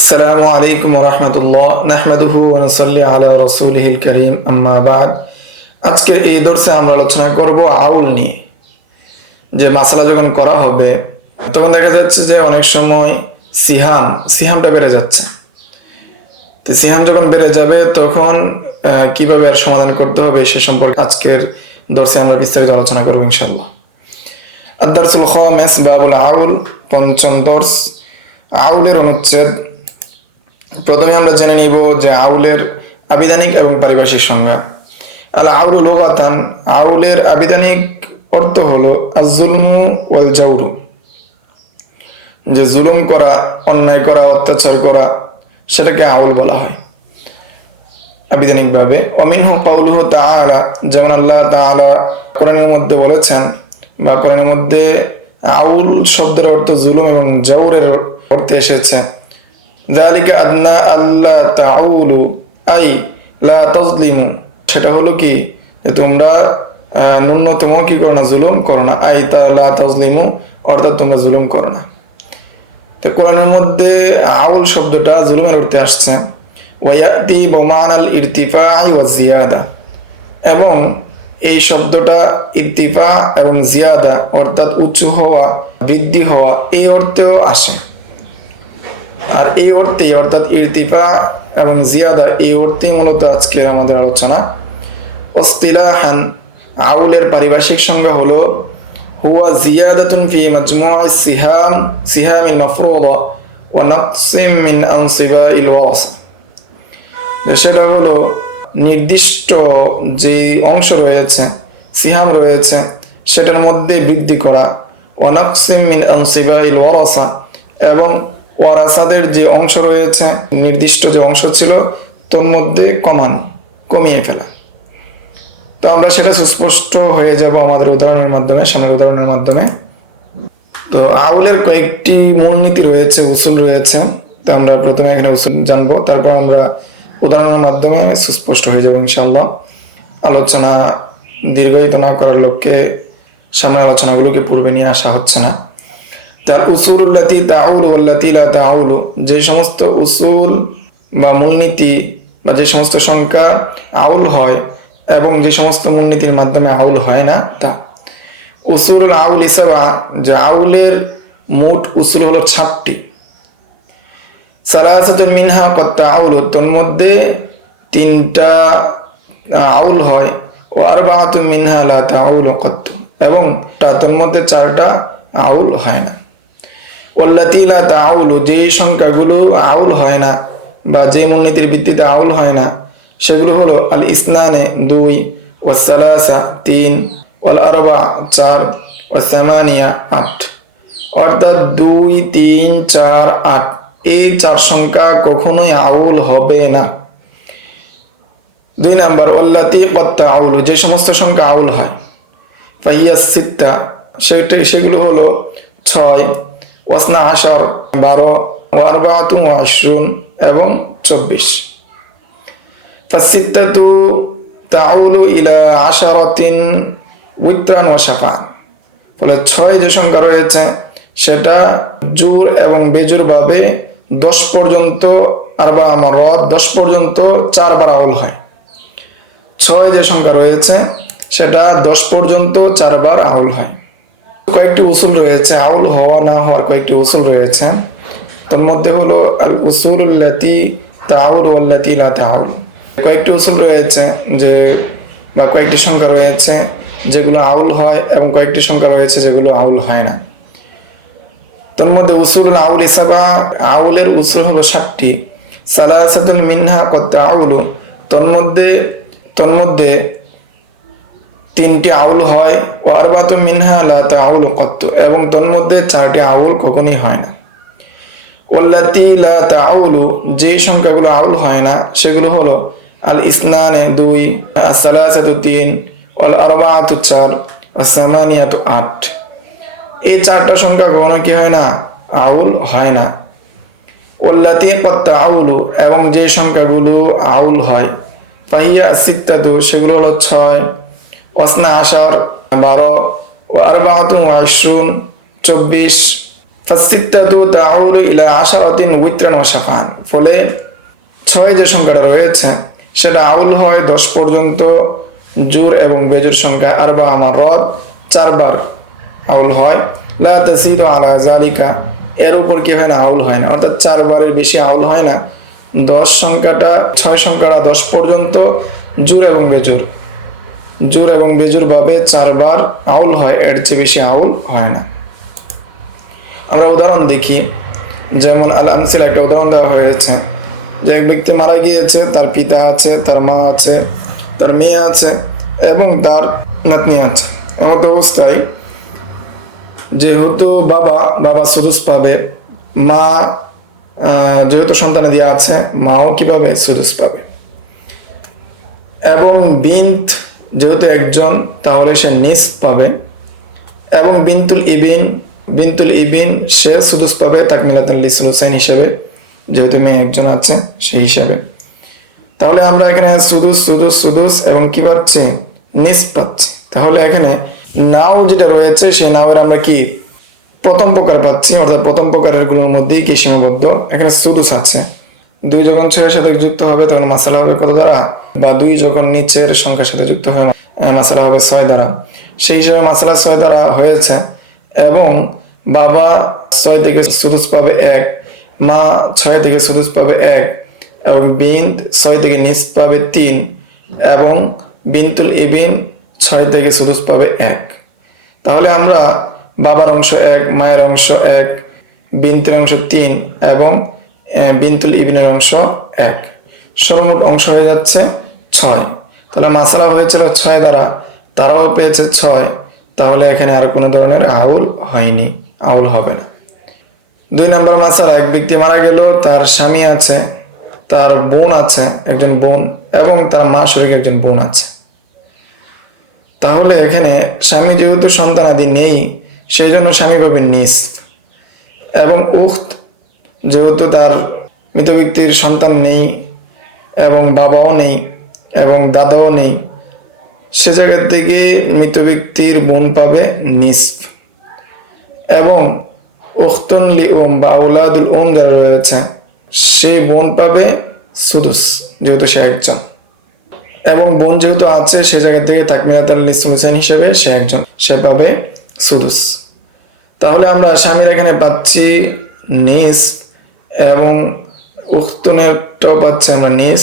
আসসালামু আলাইকুম রহমতুল্লাহ নাহমাদুহু ওয়া নুসাল্লি আলা রাসূলিহিল কারীম আম্মা বাদ। আজকের এই দর্সে আমরা আলোচনা করব আউল নিয়ে। যে মাসালা যখন করা হবে তখন দেখা যাচ্ছে যে অনেক সময় সিহামটা বেড়ে যাচ্ছে। তো সিহাম যখন বেড়ে যাবে তখন কিভাবে এর সমাধান করতে হবে সে সম্পর্কে আজকের দর্সে আমরা বিস্তারিত আলোচনা করব ইনশাআল্লাহ। আদ-দারসুল খামিস বাবুল আউল, পঞ্চম দর্স, আউলের অনুচ্ছেদ। প্রথমে আমরা জেনে নিব যে আউলের আবিধানিক এবং পারিভাষিক সংজ্ঞা। আল আউলু লুগাতান, আউলের আবিধানিক অর্থ হলো আজ-জুলমু ওয়াল জাওরু, যে জুলুম করা, অন্যায় করা, অত্যাচার করা, সেটাকে আউল বলা হয় আবিধানিকভাবে। ওমিনহু কাউলুহু তাআলা, যেমন আল্লাহ তাআলা কোরআনের মধ্যে বলেছেন, বা কোরআনের মধ্যে আউল শব্দের অর্থ জুলুম এবং জাওরের অর্থে এসেছে। যালিকা আদনা আল্লা তাউলু আই লা তাজলিমু, সেটা হলো কি যে তোমরা ন্যূনতম কি করো না, জুলুম করো না। আই তা লা তাজলিমু, অর্থাৎ তোমরা জুলুম করো না। তো কোরআনের মধ্যে আউল শব্দটা জুলুমের অর্থে আসছে। ওয়ায়াতি বিমানাল ইরতিফাই ওয়া জিয়াদা, এবং এই শব্দটা ইরতিফা এবং জিয়াদা অর্থাৎ উঁচু হওয়া, বৃদ্ধি হওয়া, এই অর্থেও আসে। আর এই অর্থেই অর্থাৎ ইরতিফা এবং জিয়াদা, এই অর্থেই মূলত আজকের আমাদের আলোচনা। ইসতিলাহান, আউলের পারিভাষিক সংজ্ঞা হলো হুয়া জিয়াদাতুন ফি মাজমু'আস সিহামিল মাফরুদা ওয়া নাকসিম মিন আনসিবাইল ওয়াস, সেটা হলো নির্দিষ্ট যে অংশ রয়েছে, সিহাম রয়েছে, সেটার মধ্যে বৃদ্ধি করা। ওয়া নাকসিম মিন আনসিবাইল ওয়ারাসা, এবং ওয়ারাসাদের যে অংশ রয়েছে, নির্দিষ্ট যে অংশ ছিল তোর মধ্যে কমিয়ে ফেলা। তো আমরা সেটা সুস্পষ্ট হয়ে যাব আমাদের উদাহরণের মাধ্যমে, সামনের উদাহরণের মাধ্যমে। তো আউলের কয়েকটি মূলনীতি রয়েছে, উসুল রয়েছে। তো আমরা প্রথমে এখানে উসুল জানবো, তারপর আমরা উদাহরণের মাধ্যমে সুস্পষ্ট হয়ে যাব ইনশাআল্লাহ। আলোচনা দীর্ঘায়িত না করার লক্ষ্যে সামনের আলোচনাগুলোকে পূর্বে নিয়ে আসা হচ্ছে না। তার উসুলুল্লাতি তাউলু ওয়াল্লাতি লা তাউলু, যে সমস্ত উসুল বা মূলনীতি বা যে সমস্ত সংখ্যা আউল হয় এবং যে সমস্ত মূলনীতির মাধ্যমে আউল হয় না তা। উসুলুল আউল হিসাবা, যে আউলের মোট উসুল হলো 7টি। সালাসাতুন মিনহা ক্বাত তাউলু, তোর মধ্যে 3টা আউল হয়। ও আরবাআতুন মিনহা লা তাউলু ক্বাত, এবং তোর মধ্যে 4টা আউল হয় না। ওয়াল্লাতি লা তাউলু, যে সংখ্যাগুলো আউল হয় না বা যে মূলনীতির ভিত্তিতে আউল হয় না, সেগুলো হলো আল ইসনানে 2, ওয়াস সালাসা 3, ওয়াল আরবা 4, ওয়াস সামানিয়া 8, অর্থাৎ 2, 3, 4, 8, এই 4 সংখ্যা কখনোই আউল হবে না। 2 নাম্বার ওয়াল্লাতি ক্বাত তাউলু, যে সমস্ত সংখ্যা আউল হয়। ফাহিয়াস সিত্তা, সেগুলো হলো 6, ওয়াসনা আশার 12, ওয়ারবাআতু ওয়া 20 এবং 24। ফাসিত্তাতু তাউলু ইলা আশারাতিন উইত্রান ওয়া শাফাআন, ফলে 6 যে সংখ্যা রয়েছে সেটা জোর এবং বেজোর ভাবে 10 পর্যন্ত, আরবা মারাত 10 পর্যন্ত 4 বার আউল হয়। 6 যে সংখ্যা রয়েছে সেটা 10 পর্যন্ত 4 বার আউল হয়। কয়েকটি উসুল রয়েছে, আউল হওয়া না হওয়ার কয়েকটি উসুল রয়েছে। তার মধ্যে হলো আল উসুলুল্লাতি তাউলু ওয়াল্লাতি লা তাউলু, কয়েকটি উসুল রয়েছে যে বা কয়েকটি সংখ্যা রয়েছে যেগুলো আউল হয় এবং কয়েকটি সংখ্যা রয়েছে যেগুলো আউল হয় না। তার মধ্যে উসুলুল আউল হিসাবা, আউলের উসুল হলো 7টি। সালাসাতুন মিনহা ক্বাত তাউলু, তোর মধ্যে 3টি আউল হয়। ও আরবাতু মিনহা লা তাউলু ক্বাত, এবং তোর মধ্যে 4টি আউল কখনোই হয় না। ওয়াল্লাতি লা তাউলু, যে সংখ্যাগুলো আউল হয় না সেগুলো হলো আল ইসনানে 2, আস সালাসাতু 3, ওয়াল আরবাআতু 4, ওয়াস সামানিয়াতু 8, এই 4টা সংখ্যা কখনো কি হয় না, আউল হয় না। ওয়াল্লাতি ক্বাত তাউলু, এবং যে সংখ্যাগুলো আউল হয়। ফাহিয়া সিত্তাতু, সেগুলো হলো 6, ওয়াসনা আশার 12, ও আরবাআতু ওয়া 20 24, ফাসিত্তাতু তাউলু ইলা আশারাতিন উইত্রান ওয়া শাফান, ফলে 6 যে সংখ্যাটা রয়েছে সেটা আউল হয় 10 পর্যন্ত, জোর এবং বেজোর সংখ্যা আরবা মাররাত 4 বার আউল হয়। লা তাসিদু আলা যালিকা, এর উপর কি হয় না, আউল হয় না, অর্থাৎ 4 বারের বেশি আউল হয় না। 6 সংখ্যাটা 10 পর্যন্ত, জোর এবং বেজোর ভাবে 4 বার আউল হয়, এর চেয়ে বেশি আউল হয় না। আমরা উদাহরণ দেখি, যেমন আল আমসিলা একটা উদাহরণ দেওয়া হয়েছে যে এক ব্যক্তি মারা গিয়েছে, তার পিতা আছে, তার মা আছে, তার মেয়ে আছে এবং তার নাতনি আছে। এমত অবস্থায় যেহেতু বাবা সুদুস পাবে, মা যেহেতু সন্তানাদি আছে, মাও কি পাবে, সুদুস পাবে। এবং বিন্ত যেহেতু একজন, তাহলে সে নিসফ পাবে। এবং বিন্তুল ইবিন সে সুদুস পাবে তাকমিলাতান লিসুলুসাইন হিসেবে, যেহেতু মেয়ে একজন আছে সেই হিসাবে। তাহলে আমরা এখানে সুদুস এবং কি পাচ্ছি, নিসফ পাচ্ছি। তাহলে এখানে নাও যেটা রয়েছে সেই নাওয়ের আমরা কি প্রথম প্রকার পাচ্ছি, অর্থাৎ প্রথম প্রকারের গুলোর মধ্যেই কি সীমাবদ্ধ। এখানে সুদুস আছে, 2 যখন 6 সাথে যুক্ত হবে তখন মাসালা হবে কত দ্বারা, বা 2 যখন নিচের সংখ্যার সাথে যুক্ত হবে মাসালা হবে 6 দ্বারা। সেই হিসাবে মাসালা 6 দ্বারা হয়েছে। এবং বাবা 6 থেকে সুদুস পাবে 1, মা 6 থেকে সুদুস পাবে 1, এবং বিন্ত 6 থেকে নিস পাবে 3, এবং বিন্তুল ইবিন 6 থেকে সুদুস পাবে 1। তাহলে আমরা বাবার অংশ 1, মায়ের অংশ 1, বিন্তের অংশ 3 এবং বিন্তুল ইবিনের অংশ 1, সর্বমোট অংশ হয়ে যাচ্ছে 6। তাহলে মাসালা হয়েছিল 6 দ্বারা, তারাও পেয়েছে 6। তাহলে এখানে আর কোনো ধরনের আউল হয়নি, আউল হবে না। 2 নম্বর মাসালা, এক ব্যক্তি মারা গেল, তার স্বামী আছে, তার বোন আছে একজন বোন, এবং তার মা শরীক একজন বোন আছে। তাহলে এখানে স্বামী যেহেতু সন্তানাদি নেই, সেই জন্য স্বামী পাবে নিসফ। এবং উখত যেহেতু তার মৃত ব্যক্তির সন্তান নেই এবং বাবাও নেই এবং দাদাও নেই, সে জায়গা থেকে মৃত ব্যক্তির বোন পাবে নিসফ। এবং উখতুন লিউম বা আউলাদুল উম যারা রয়েছে, সেই বোন পাবে সুদুস, যেহেতু সে একজন। এবং বোন যেহেতু আছে, সে জায়গা থেকে তাকমিলাতুল লিসুলসাইন হিসেবে সে একজন, সে পাবে সুদুস। তাহলে আমরা স্বামীর এখানে পাচ্ছি নিস, এবং উখতুনেরটাও পাচ্ছি আমরা নিস।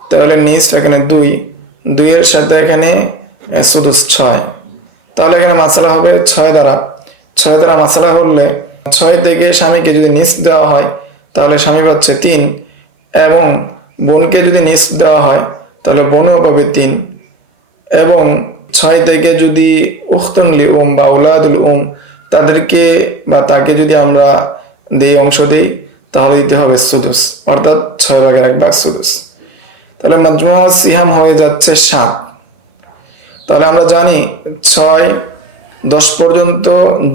তাহলে নিস এখানে 2 এর সাথে এখানে সুদুস 6। তাহলে এখানে মাসালা হবে 6 দ্বারা মাসালা হলে 6 থেকে স্বামীকে যদি নিস দেওয়া হয় তাহলে স্বামী পাচ্ছে 3, এবং বোনকে যদি নিস দেওয়া হয় তাহলে বোনও পাবে 3। এবং 6 থেকে যদি উখতুন লিউম বা আউলাদুল উম তাদেরকে বা তাকে যদি আমরা অংশ দেই তাহলে দিতে হবে সুদুস, অর্থাৎ 6 ভাগের 1 ভাগ সুদুস। তাহলে মাজমুআ সিহাম হয়ে যাচ্ছে 7। তাহলে আমরা জানি 6, 10 পর্যন্ত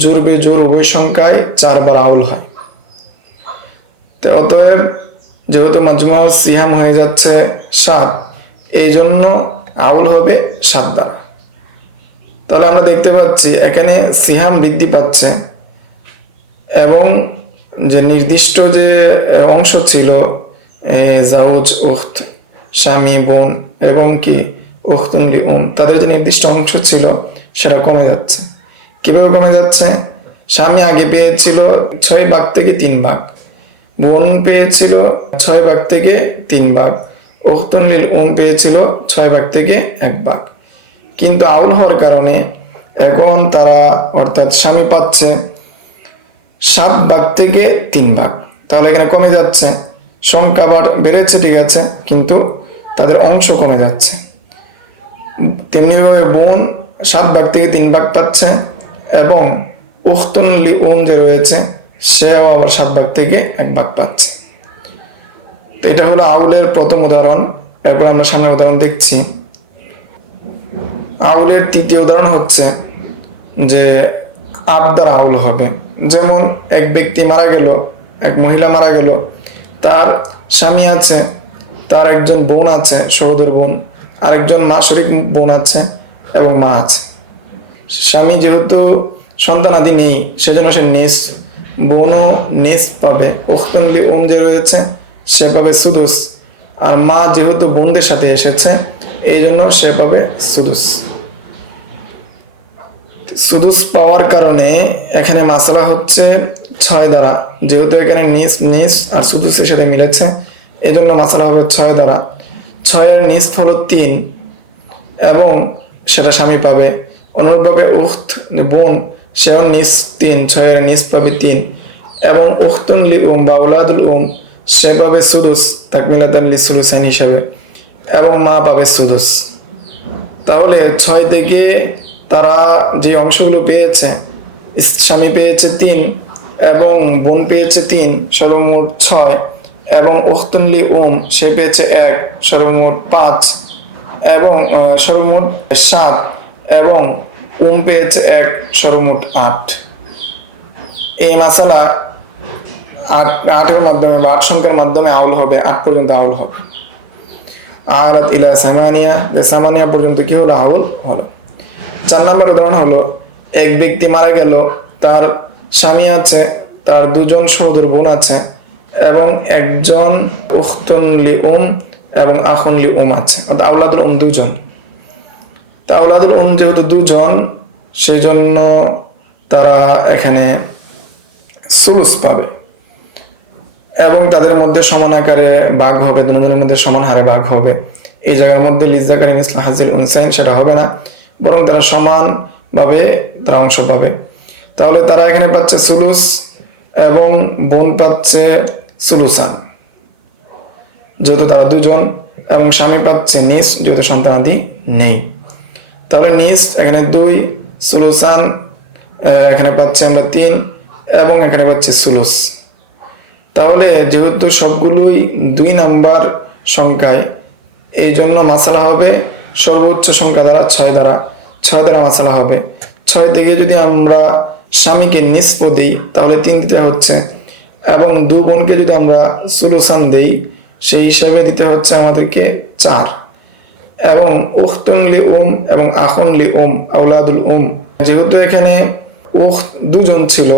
জোর বেজোর উভয় সংখ্যায় 4 বার আউল হয়। তো অতএব যেহেতু মাজমুআ সিহাম হয়ে যাচ্ছে 7, এই জন্য আউল হবে 7 দ্বারা। তাহলে আমরা দেখতে পাচ্ছি এখানে সিহাম বৃদ্ধি পাচ্ছে, এবং যে নির্দিষ্ট যে অংশ ছিল জাউজ, উখত, স্বামী, বোন এবং কি উখতুন লিউম, তাদের যে নির্দিষ্ট অংশ ছিল সেটা কমে যাচ্ছে। কিভাবে কমে যাচ্ছে? স্বামী আগে পেয়েছিল 6 ভাগ থেকে 3 ভাগ, বোন পেয়েছিল 6 ভাগ থেকে 3 ভাগ, উখতুন লিউম পেয়েছিল 6 ভাগ থেকে 1 ভাগ। কিন্তু আউল হওয়ার কারণে এখন তারা, অর্থাৎ স্বামী পাচ্ছে 7 ভাগ থেকে 3 ভাগ। তাহলে এখানে কমে যাচ্ছে, সংখ্যা আবার বেড়েছে ঠিক আছে, কিন্তু তাদের অংশ কমে যাচ্ছে। তেমনিভাবে বোন 7 ভাগ থেকে 3 ভাগ পাচ্ছে, এবং উখতুন লিউম যে রয়েছে সেও আবার 7 ভাগ থেকে 1 ভাগ পাচ্ছে। তো এটা হলো আউলের প্রথম উদাহরণ। এরপর আমরা সামনের উদাহরণ দেখছি। আউলের তৃতীয় উদাহরণ হচ্ছে যে 8 দ্বারা আউল হবে। যেমন এক ব্যক্তি মারা গেল, এক মহিলা মারা গেল, তার স্বামী আছে, তার একজন বোন আছে, সহোদর বোন, আরেকজন মা শরীক বোন আছে এবং মা আছে। স্বামী যেহেতু সন্তানাদি নেই সেজন্য সে নিস, বোনও নিস পাবে, উখতুন লি যে রয়েছে সে পাবে সুদুস, আর মা যেহেতু বোনদের সাথে এসেছে এই জন্য সে পাবে সুদুস। সুদুস পাওয়ার কারণে এখানে মাসালা হচ্ছে 6 দ্বারা, যেহেতু এখানে নিস নিস আর সুদুসের সাথে মিলেছে এই জন্য মাসালা হবে 6 দ্বারা। 6-এর নিস হলো 3 এবং সেটা স্বামী পাবে। অনুরূপভাবে উখত বোন, সেও নিস 3, 6-এর নিস পাবে 3 এবং উখতুন লি বা আওলাদুল সে পাবে সুদুস তাকমিলাতান লি সুলুসাইন হিসাবে এবং মা পাবে সুদুস। তাহলে 6 থেকে তারা যে অংশগুলো পেয়েছে, স্বামী পেয়েছে 3 এবং বোন পেয়েছে 3, সর্বমোট 6 এবং উখতুন লি সে পেয়েছে 1, সর্বমোট 5 এবং সর্বমোট 7 এবং পেয়েছে 1, সর্বমোট 8। এই মাসালা 8-এর মাধ্যমে বা 8 সংখ্যার মাধ্যমে আউল হবে, 8 পর্যন্ত আউল হবে। আরাত ইলা সামানিয়া, যে সামানিয়া পর্যন্ত কি হলো আউল হলো। 4 নম্বর উদাহরণ হলো এক ব্যক্তি মারা গেল, তার স্বামী আছে, তার 2 জন সহোদর বোন আছে এবং একজন উখতুন লি এবং আখুন লি আছে, অর্থাৎ আওলাদুল 2 জন। তা আওলাদুল যেহেতু 2 জন সেই জন্য তারা এখানে সুলুস পাবে এবং তাদের মধ্যে সমান আকারে ভাগ হবে, দুজনের মধ্যে সমান হারে ভাগ হবে। এই জায়গার মধ্যে লিজাকারি মিসলা হাজিল উনসাইন সেটা হবে না, বরং তারা সমান ভাবে তারা অংশ পাবে। তাহলে তারা এখানে পাচ্ছে সুলুস এবং বোন পাচ্ছে সুলুসান যেহেতু তারা 2 জন, এবং স্বামী পাচ্ছে নিস যেহেতু সন্তানাদি নেই। তাহলে নিস এখানে 2, সুলুসান এখানে পাচ্ছে আমরা 3 এবং এখানে পাচ্ছে সুলুস। তাহলে যেহেতু সবগুলোই 2 নাম্বার সংখ্যায় এই জন্য মাসালা হবে সর্বোচ্চ সংখ্যা দ্বারা 6 দ্বারা মাসালা হবে। 6 থেকে যদি আমরা স্বামীকে নিসফ দিই তাহলে 3 দিতে হচ্ছে এবং 2 বোনকে যদি আমরা সুলুসান দেই সেই হিসাবে দিতে হচ্ছে আমাদেরকে 4 এবং উখতুন লি এবং আখুন লি আওলাদুল যেহেতু এখানে 2 জন ছিল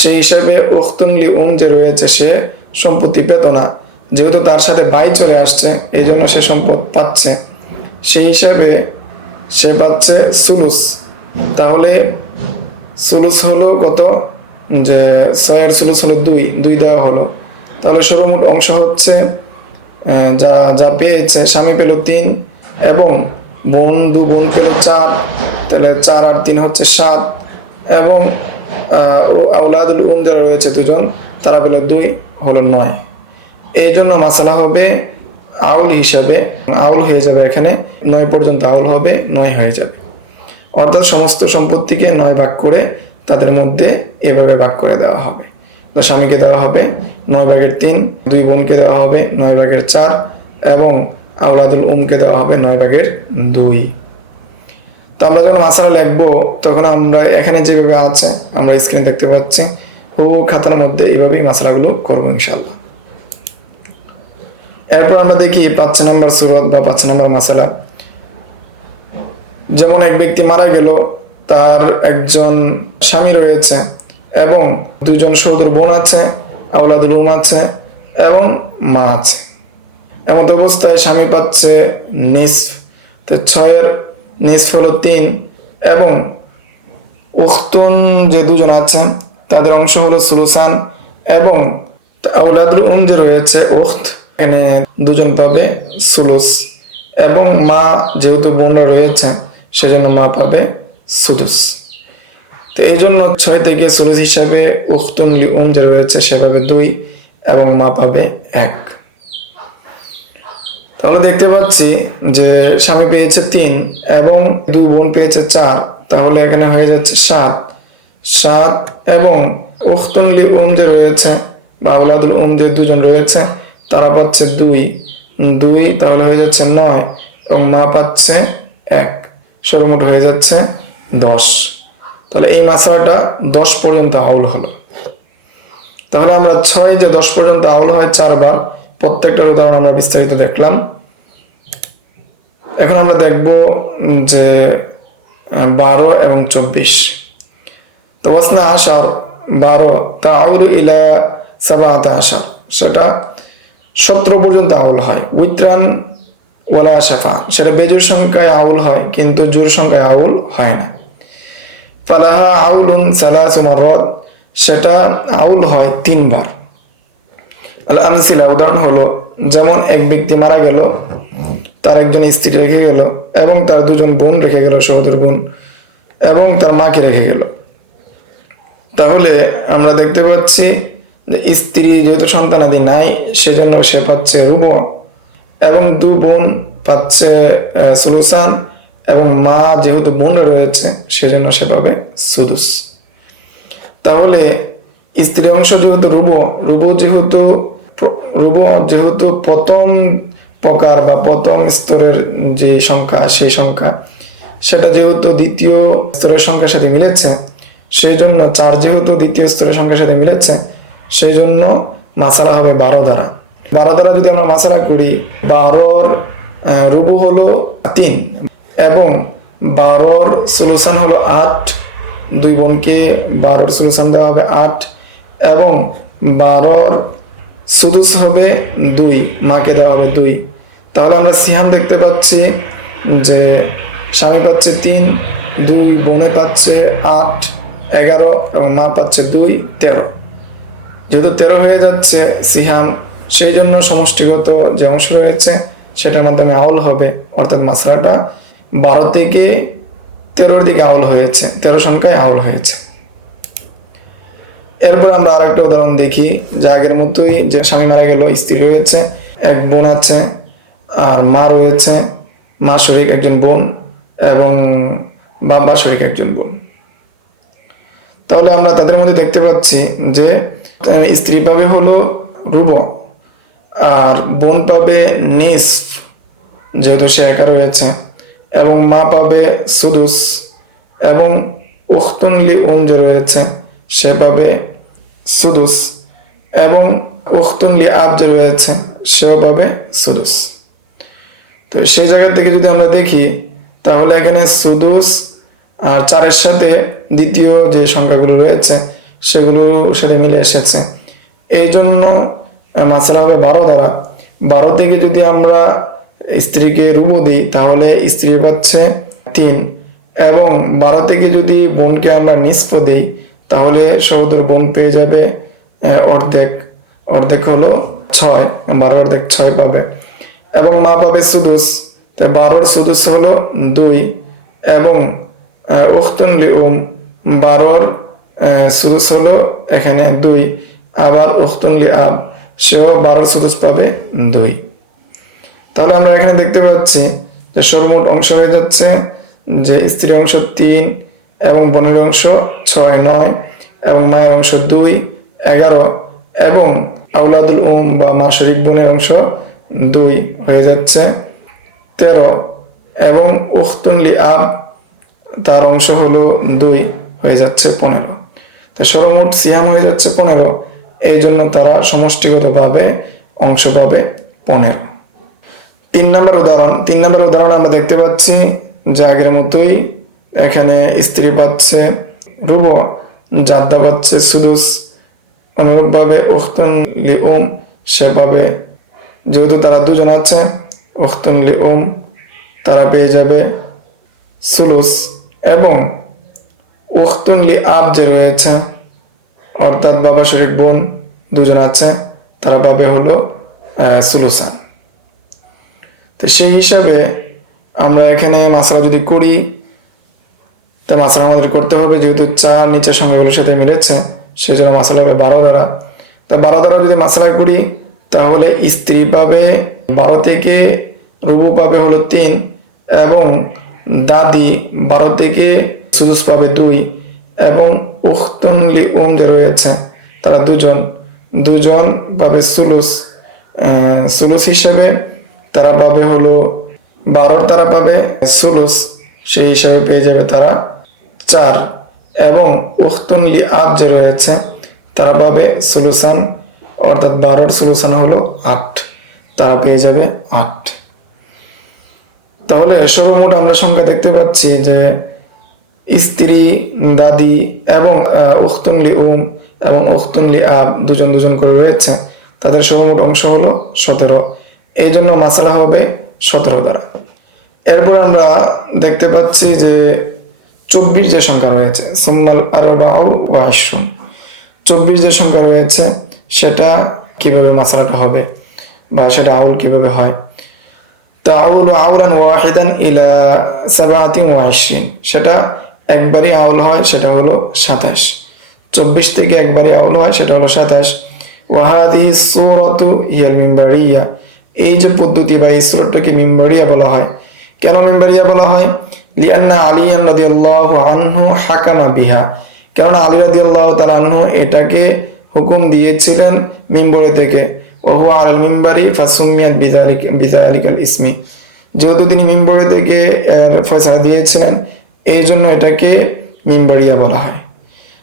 সেই হিসাবে উখতুন লি যে রয়েছে সে সম্পত্তি পেত না, যেহেতু তার সাথে ভাই চলে আসছে এই জন্য সে সম্পদ পাচ্ছে, সেই হিসাবে সে পাচ্ছে সুলুস। তাহলে সুলুস হলো কত, যে 6-এর সুলুস হলো 2 দেওয়া হলো। তাহলে সর্বমোট অংশ হচ্ছে যা যা পেয়েছে, স্বামী পেল 3 এবং 2 বোন পেল 4, তাহলে 4 আর 3 হচ্ছে 7 এবং আওলাদুল যারা রয়েছে 2 জন তারা পেল 2 হলো 9। এই জন্য মাসালা হবে আউল হিসাবে, আউল হয়ে যাবে এখানে 9 পর্যন্ত আউল হবে, 9 হয়ে যাবে। অর্থাৎ সমস্ত সম্পত্তিকে 9 ভাগ করে তাদের মধ্যে এভাবে ভাগ করে দেওয়া হবে। তো স্বামীকে দেওয়া হবে 9/3, 2 বোনকে দেওয়া হবে 9/4 এবং আওলাদুল কে দেওয়া হবে 9/2। তো আমরা যখন মাসালা লিখবো তখন আমরা এখানে যেভাবে আছে আমরা স্ক্রিনে দেখতে পাচ্ছি খাতার মধ্যে এইভাবেই মাসালাগুলো করবো ইনশাআল্লাহ। এরপর আমরা দেখি 5 নম্বর সূরত বা 5 নম্বর মাসালা। যেমন এক ব্যক্তি মারা গেল, তার একজন স্বামী রয়েছে এবং 2 জন সহোদর বোন আছে, আওলাদুল আছে এবং মা আছে। এমন অবস্থায় স্বামী পাচ্ছে নিসফ, তো 6-এর নিসফ হলো 3 এবং উখতুন যে 2 জন আছেন তাদের অংশ হলো সুলুসান এবং আওলাদুল যে রয়েছে উখত, এখানে 2 জন পাবে সুলুস এবং মা যেহেতু বোনরা রয়েছে সেজন্য মা পাবে সুদুস। তো এই জন্য 6 থেকে সুলুস হিসাবে উখতুন লি যে রয়েছে সে পাবে 2 এবং মা পাবে 1। তাহলে দেখতে পাচ্ছি যে স্বামী পেয়েছে 3 এবং 2 বোন পেয়েছে 4, তাহলে এখানে হয়ে যাচ্ছে 7 এবং উখতুন লি যে রয়েছে বা আওলাদুল যে 2 জন রয়েছে তারা পাচ্ছে 2, তাহলে হয়ে যাচ্ছে 9 এবং মা পাচ্ছে 1, সর্বমোট হয়ে যাচ্ছে 10। তাহলে এই মাসালাটা 10 পর্যন্ত আউল হলো। তাহলে আমরা 6 যে 10 পর্যন্ত আউল হয় 4 বার, প্রত্যেকটার উদাহরণ আমরা বিস্তারিত দেখলাম। এখন আমরা দেখব যে 12 এবং 24। তো ওয়াসনা আশার 12, তাউলু ইলা 17, সেটা 17 পর্যন্ত আউল হয়। উইত্রান ওয়ালা শাফা, সেটা বেজোর সংখ্যায় আউল হয় কিন্তু জোর সংখ্যায় আউল হয় না। ফালাহা আউলুন সালাসু মাররাত, সেটা আউল হয় 3 বার। আল আমসিলা, উদাহরণ হলো, যেমন এক ব্যক্তি মারা গেল, তার একজন স্ত্রী রেখে গেল এবং তার 2 জন বোন রেখে গেল, সহোদর বোন, এবং তার মাকে রেখে গেল। তাহলে আমরা দেখতে পাচ্ছি যে স্ত্রী যেহেতু সন্তানাদি নাই, সেজন্য সে পাচ্ছে রুবু, এবং 2 বোন পাচ্ছে সুলুসান, এবং মা যেহেতু বোন রয়েছে সেজন্য সে পাবে সুদুস। তাহলে স্ত্রী অংশ যেহেতু রুবু যেহেতু প্রথম প্রকার বা প্রথম স্তরের যে সংখ্যা, সেই সংখ্যা সেটা যেহেতু দ্বিতীয় স্তরের সংখ্যার সাথে মিলেছে, সেই জন্য 4 যেহেতু দ্বিতীয় স্তরের সংখ্যার সাথে মিলেছে, সেই জন্য মাসালা হবে 12 দ্বারা। 12 দ্বারা যদি আমরা মাসালা করি, 12-র রুবু হলো 3 এবং 12-র সলিউশন হলো 8, 2 বোনকে 12-র সলিউশন দেওয়া হবে 8, এবং 12-র সুদুস হবে 2, মাকে দেওয়া হবে 2। তাহলে আমরা সিহাম দেখতে পাচ্ছি যে স্বামী পাচ্ছে 3, 2 বোনে পাচ্ছে 8, 11, এবং মা পাচ্ছে 2, 13। যেহেতু 13 হয়ে যাচ্ছে সিহাম, সেই জন্য সমষ্টিগত যে অংশ রয়েছে সেটার মাধ্যমে আউল হবে, অর্থাৎ মাসলাটা 12 থেকে 13-র দিকে আউল হয়েছে, 13 সংখ্যায় আউল হয়েছে। এরপর আমরা আরেকটা উদাহরণ দেখি, যে আগের মতোই, যে স্বামী মারা গেল, স্ত্রী রয়েছে, এক বোন আছে, আর মা রয়েছে, মা শরীক একজন বোন এবং বাবা শরীক একজন বোন। তাহলে আমরা তাদের মধ্যে দেখতে পাচ্ছি যে স্ত্রী পাবে হলো রুবু, আর বোন পাবে নিসফ যেহেতু সে একা রয়েছে, এবং মা পাবে সুদুস, এবং উখতুন লি যে রয়েছে সে পাবে সুদুস, এবং উখতুন লি আব যে রয়েছে সেও পাবে সুদুস। তো সেই জায়গা থেকে যদি আমরা দেখি, তাহলে এখানে সুদুস আর 4-এর সাথে দ্বিতীয় যে সংখ্যাগুলো রয়েছে সেগুলোর সাথে মিলে এসেছে, এই জন্য মাসালা হবে 12 দ্বারা। 12 থেকে যদি আমরা স্ত্রীকে রুবু দিই, তাহলে স্ত্রী পাচ্ছে 3, এবং 12 থেকে যদি বোনকে আমরা নিসফ দিই, তাহলে সহোদর বোন পেয়ে যাবে অর্ধেক, অর্ধেক হলো 6, 12 অর্ধেক 6 পাবে, এবং মা পাবে সুদুস, তাই 12-র সুদুস হলো 2, এবং উখতুন লি 12-র সুদুস হলো এখানে 2, আবার উখতুন লি আব সেও 12-র সুদুস পাবে 2। তাহলে আমরা এখানে দেখতে পাচ্ছি যে সর্বমোট অংশ হয়ে যাচ্ছে যে স্ত্রীর অংশ 3, এবং বোনের অংশ 6, 9, এবং মায়ের অংশ 2, 11, এবং আউলাদুল বা মা শরীক বোনের অংশ 2 হয়ে যাচ্ছে 13, এবং উখতুন লি আব তার অংশ হলো 2 হয়ে যাচ্ছে 15। তাই সর্বমোট সিহাম হয়ে যাচ্ছে 15, এই জন্য তারা সমষ্টিগতভাবে অংশ পাবে 15। 3 নম্বর উদাহরণ আমরা দেখতে পাচ্ছি যে আগের মতোই, এখানে স্ত্রী পাচ্ছে রুবু, জাদ্দা পাচ্ছে সুদুস, অনুরূপভাবে উখতুন লি সে পাবে, যেহেতু তারা 2 জন আছে, উখতুন লি তারা পেয়ে যাবে সুলুস, এবং উখতুন লি আব যে রয়েছে, অর্থাৎ বাবা শরীক বোন 2 জন আছে, তারা পাবে হলো সুলুসান। তো সেই হিসাবে আমরা এখানে মাসলা যদি করি, তা মাসলা আমাদের করতে হবে, যেহেতু 4 নিচের সংখ্যাগুলোর সাথে মিলেছে, সেই জন্য মাসলা হবে 12 দ্বারা। তা 12 দ্বারা যদি মাসলা করি, তাহলে স্ত্রী পাবে 12 থেকে রুবু পাবে হলো 3, এবং দাদি 12 থেকে সুদুস পাবে 2, এবং উখতুন লি যে রয়েছে তারা 2 জন পাবে সুলুস। সুলুস হিসেবে তারা পাবে হলো 12, তারা পাবে সুলুস, সেই হিসাবে পেয়ে যাবে তারা 4, এবং উখতুন লি আব যে রয়েছে তারা পাবে সুলুসান, অর্থাৎ 12-র সলিউশন হলো 8, তারা পেয়ে যাবে 8। তাহলে সর্বমোট আমরা সংখ্যা দেখতে পাচ্ছি যে স্ত্রী, দাদি এবং উখতুন লি এবং উখতুন লি আব দুজন দুজন করে রয়েছে, তাদের সর্বমোট অংশ হলো 17। এই জন্য মাসালা হবে 17 দ্বারা। এরপর আমরা দেখতে পাচ্ছি যে 24 যে সংখ্যা রয়েছে, সুম্মাল আরবাউ ওয়া আশরুন, 24 যে সংখ্যা রয়েছে সেটা কিভাবে মাসালাটা হবে বা সেটা আউল কিভাবে হয়। তাউল আউলান ওয়াহিদান ইলা 27, সেটা একবারই আউল হয়, সেটা হলো 27। 24 থেকে একবারই আউল হয়, সেটা হলো 27। ওয়াহাদিহি সূরাতু হিয়াল মিম্বারিয়া, এই যে পদ্ধতি বা এই সূরাটাকে মিম্বারিয়া বলা হয়। কেন মিম্বারিয়া বলা হয়? লিআন্না আলিয়ান রাদিয়াল্লাহু আনহু হাকামা বিহা, কারণ আলী রাদিয়াল্লাহু তাআলা আনহু এটাকে হুকুম দিয়েছিলেন মিম্বরে থেকে। ওয়া হুয়া আলাল মিম্বারি ফাসুমিয়াত বিযালিকাল ইসমি, যেহেতু তিনি মিম্বরে থেকে ফয়সালা দিয়েছিলেন এই জন্য এটাকে মিম্বারিয়া বলা হয়।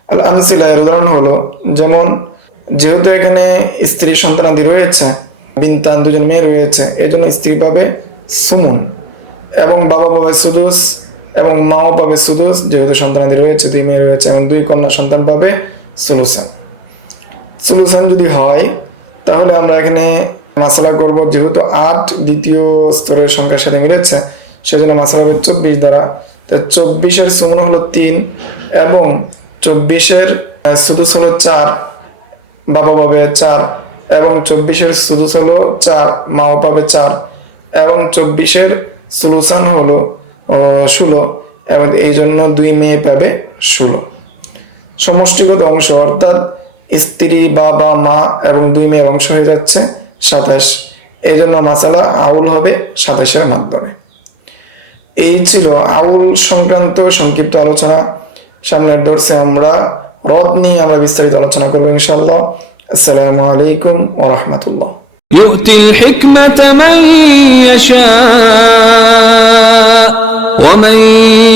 আল আমসিলা, এর উদাহরণ হলো, যেমন যেহেতু এখানে স্ত্রী সন্তানাদি রয়েছে, বিনতান দুজন মেয়ে রয়েছে, এই জন্য স্ত্রী পাবে সুমুন এবং বাবা পাবে সুদুস এবং মাও পাবে সুদুস, যেহেতু সন্তানাদি রয়েছে, 2 মেয়ে রয়েছে এবং 2 কন্যা সন্তান পাবে সুলুসান। সুলুসান যদি হয় তাহলে আমরা এখানে মাসালা করব, যেহেতু 8 দ্বিতীয় স্তরের সংখ্যার সাথে মিলেছে সেজন্য মাসালা হবে 24 দ্বারা। তো 24-এর সুমুন হলো 3 এবং 24-এর সুদুস হলো 4, বাবা পাবে 4 এবং 24-এর সুদুস হলো 4, মাও পাবে 4 এবং 24-এর সুলুসান হলো 16 এবং এই জন্য 2 মেয়ে পাবে 16। সমষ্টিগত অংশ অর্থাৎ স্ত্রী, বাবা, মা এবং 2 মেয়ের অংশ হয়ে যাচ্ছে 27। এই জন্য মাসালা আউল হবে 27-এর মাধ্যমে। এই ছিল আউল সংক্রান্ত সংক্ষিপ্ত আলোচনা। সামনের দর্সে আমরা রদ নিয়ে আমরা বিস্তারিত আলোচনা করবো ইনশাআল্লাহ। আসসালামু আলাইকুম ওয়া রাহমাতুল্লাহ। يؤتي الحكمة من يشاء ومن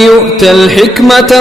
يؤت الحكمة